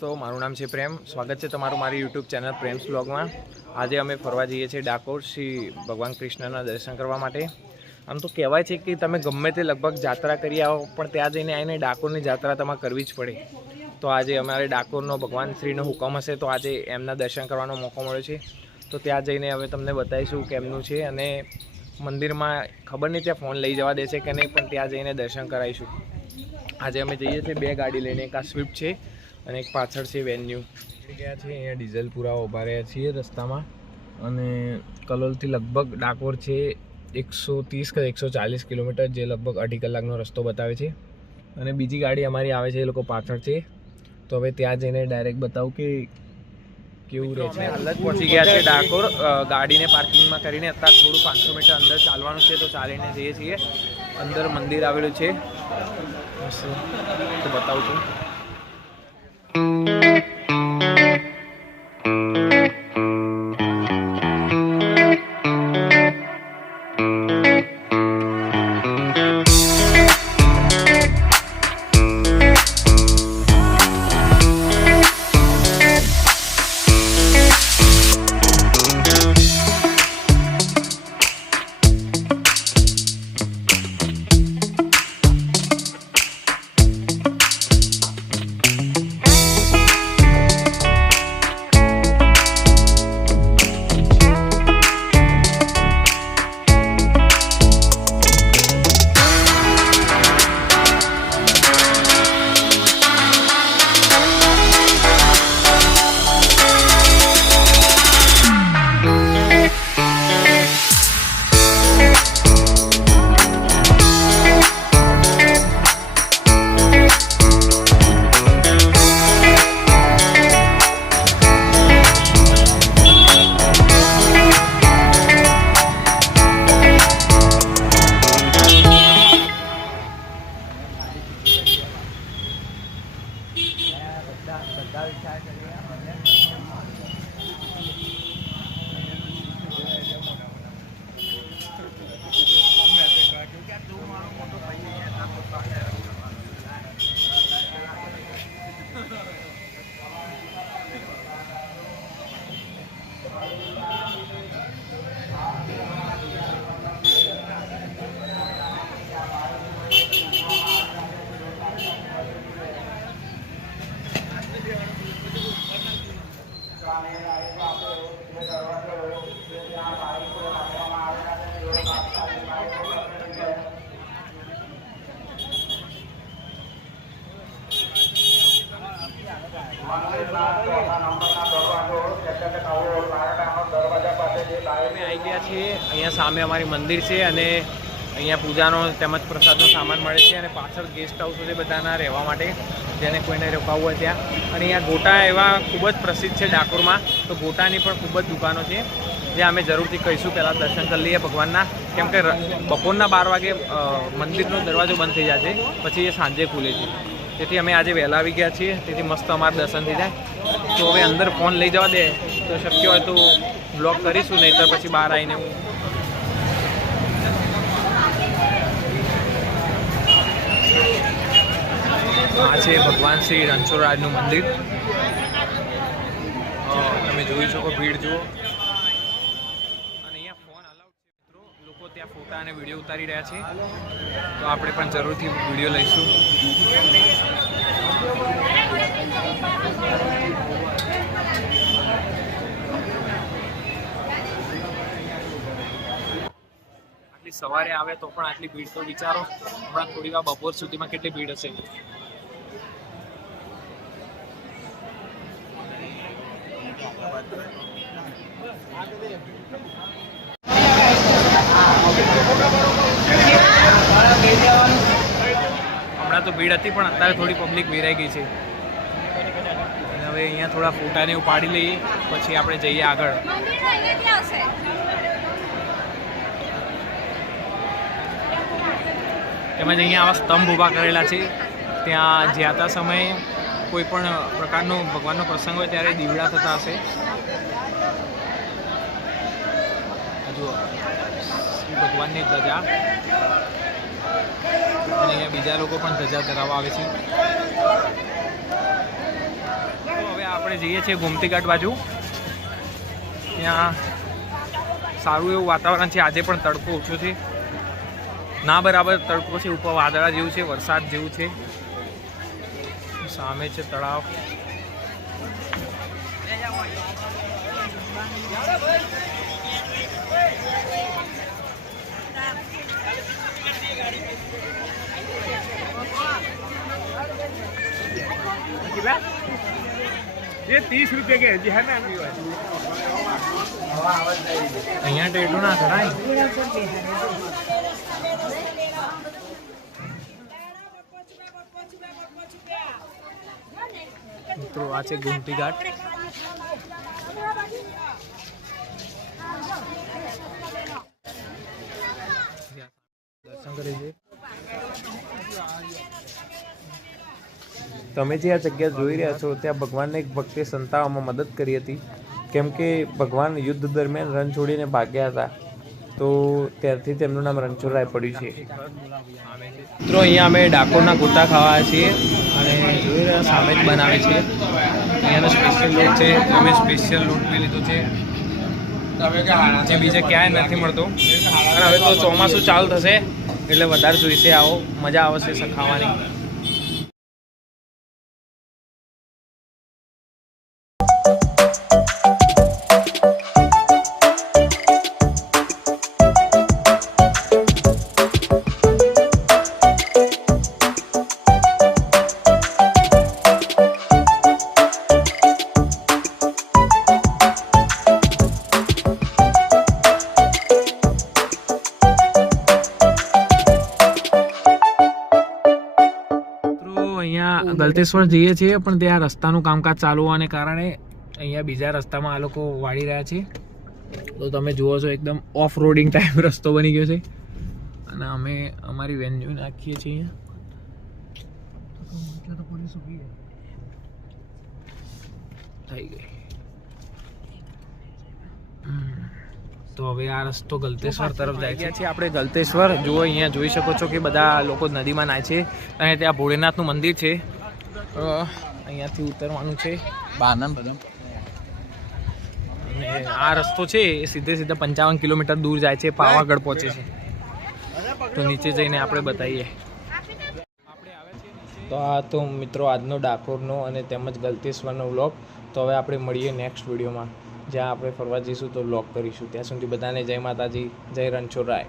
તો મારું નામ છે પ્રેમ. સ્વાગત છે તમારું મારી યુટ્યુબ ચેનલ પ્રેમ્સ બ્લોગમાં. આજે અમે ફરવા જઈએ છીએ ડાકોર શ્રી ભગવાન કૃષ્ણના દર્શન કરવા માટે. આમ તો કહેવાય છે કે તમે ગમે તે લગભગ જાત્રા કરી આવો પણ ત્યાં જઈને આવીને ડાકોરની જાત્રા તમારે કરવી જ પડે. તો આજે અમારે ડાકોરનો ભગવાન શ્રીનો હુકમ હશે તો આજે એમના દર્શન કરવાનો મોકો મળ્યો છે. તો ત્યાં જઈને હવે તમને બતાવીશું કેમનું છે અને મંદિરમાં ખબર નહીં ત્યાં ફોન લઈ જવા દેશે કે નહીં, પણ ત્યાં જઈને દર્શન કરાવીશું. આજે અમે જઈએ છીએ બે ગાડી લઈને, એક આ સ્વિફ્ટ છે અને એક પાછળ છે વેન્યુ. ગયા છે અહીંયા ડીઝલ પૂરા ઊભા રહ્યા છીએ રસ્તામાં અને કલોલથી લગભગ ડાકોર છે 130 કે 140 કિલોમીટર, જે લગભગ 2.5 કલાકનો રસ્તો બતાવે છે. અને બીજી ગાડી અમારી આવે છે, એ લોકો પાછળ છે. તો હવે ત્યાં જઈને ડાયરેક્ટ બતાવું કે કેવું રહે છે. હાલ જ પહોંચી ગયા છે ડાકોર. ગાડીને પાર્કિંગમાં કરીને અત્યારે થોડું 500 મીટર અંદર ચાલવાનું છે, તો ચાલીને જઈએ છીએ. અંદર મંદિર આવેલું છે, તો બતાવું છું. આવી ગયા છીએ. અહીંયા સામે અમારી મંદિર છે અને અહીંયા પૂજાનો તેમજ પ્રસાદનો સામાન મળે છે અને પાછળ ગેસ્ટ હાઉસો છે બધાના રહેવા માટે, જેને કોઈને રોકાવવું હોય ત્યાં. અને અહીંયા ગોટા એવા ખૂબ જ પ્રસિદ્ધ છે ડાકોરમાં, તો ગોટાની પણ ખૂબ જ દુકાનો છે, જે અમે જરૂરથી કહીશું. પહેલાં દર્શન કરી લઈએ ભગવાનના, કેમ કે બપોરના 12 વાગે મંદિરનો દરવાજો બંધ થઈ જાય છે, પછી એ સાંજે ખુલે છે. તેથી અમે આજે વહેલા આવી ગયા છીએ, તેથી મસ્ત અમારા દર્શન થઈ જાય. તો હવે અંદર ફોન લઈ જવા દે તો શક્ય હોય તો બ્લોગ કરીશું, નહીં તો પછી બહાર આવીને હું આ છે ભગવાન શ્રી રણછોડરાજનું મંદિર. તમે જોઈ શકો, ભીડ જુઓ. અને અહીંયા ફોન અલાઉડ છે મિત્રો, લોકો ત્યાં ફોટા અને વિડીયો ઉતારી રહ્યા છે, તો આપણે પણ જરૂરથી વિડીયો લઈશું. આટલી સવારે આવે તો પણ આટલી ભીડ, તો વિચારો હમણાં થોડી વાર બપોર સુધીમાં કેટલી ભીડ હશે. હમણાં તો ભીડ હતી પણ અત્યારે થોડી પબ્લિક વેરાઈ ગઈ છે. અને હવે અહીંયા થોડા ફોટાને ઉપાડી લઈએ, પછી આપણે જઈએ આગળ. તેમજ અહીંયા આવા સ્તંભ ઊભા કરેલા છે. ત્યાં જ્યાતા સમયે કોઈ પણ પ્રકારનો ભગવાનનો પ્રસંગ હોય ત્યારે દીવડા થતા હશે. જુઓ ભગવાનની ધજા, અને અહીંયા બીજા લોકો પણ ધજા ધરાવવા આવે છે. આપણે જઈએ છીએ ગોમતી ઘાટ બાજુ. ત્યાં સારું એવું વાતાવરણ છે. આજે પણ તડકો ઓછો છે, ના બરાબર તડકો છે, ઉપર વાદળા જેવું છે, વરસાદ જેવું છે. સામે છે તળાવ. ये 30 रुपये के जी है ना. અહીંયા ટેટું ના કરાય. મિત્રો આ છે ગોમતી ઘાટ. દર્શન કરી છે. તમે જે આ જગ્યા જોઈ રહ્યા છો ત્યાં ભગવાનને એક ભક્તે સંતાવવામાં મદદ કરી હતી, કેમ કે ભગવાન યુદ્ધ દરમિયાન રણ છોડીને ભાગ્યા હતા, તો ત્યારથી તેમનું નામ રણછોડરાય પડ્યું છે. મિત્રો અહીંયા અમે ડાકોરના કુર્તા ખાવા છીએ અને જોઈ રહ્યા સામે જ બનાવે છે. અહીંયાનો સ્પેશિયલ લોટ છે, અમે સ્પેશિયલ લોટ બી લીધો છે જે બીજે ક્યાંય નથી મળતો. અને હવે તો ચોમાસું ચાલુ થશે એટલે વધારે જોઈશે. આવો, મજા આવશે ખાવાની. અહીંયા ગલતેશ્વર જઈએ છીએ, પણ ત્યાં રસ્તાનું કામકાજ ચાલુ હોવાને કારણે અહીંયા બીજા રસ્તામાં આ લોકો વાળી રહ્યા છે. તો તમે જુઓ છો એકદમ ઓફ રોડિંગ ટાઈપ રસ્તો બની ગયો છે અને અમે અમારી વેન્યુ નાખીએ છીએ. થઈ ગઈ. તો હવે આ રસ્તો ગલતેશ્વર તરફ જાય છે. આપણે ગલતેશ્વર જુઓ, અહીંયા જોઈ શકો છો કે બધા લોકો નદીમાં નાય છે અને ત્યાં ભોળેનાથનું મંદિર છે. અહીંયાથી ઉતરવાનું છે. અને આ રસ્તો છે એ સીધે 55 કિલોમીટર દૂર જાય છે, પાવાગઢ પહોંચે છે. તો નીચે જઈને આપણે બતાવીએ. તો આ તો મિત્રો આજનો ડાકોરનો અને તેમજ ગલતેશ્વરનો વ્લોગ. તો હવે આપણે મળીએ નેક્સ્ટ વિડીયોમાં, જ્યાં આપણે ફરવા જઈશું તો વ્લોગ કરીશું. ત્યાં સુધી બધાને જય માતાજી, જય રણછોડરાય.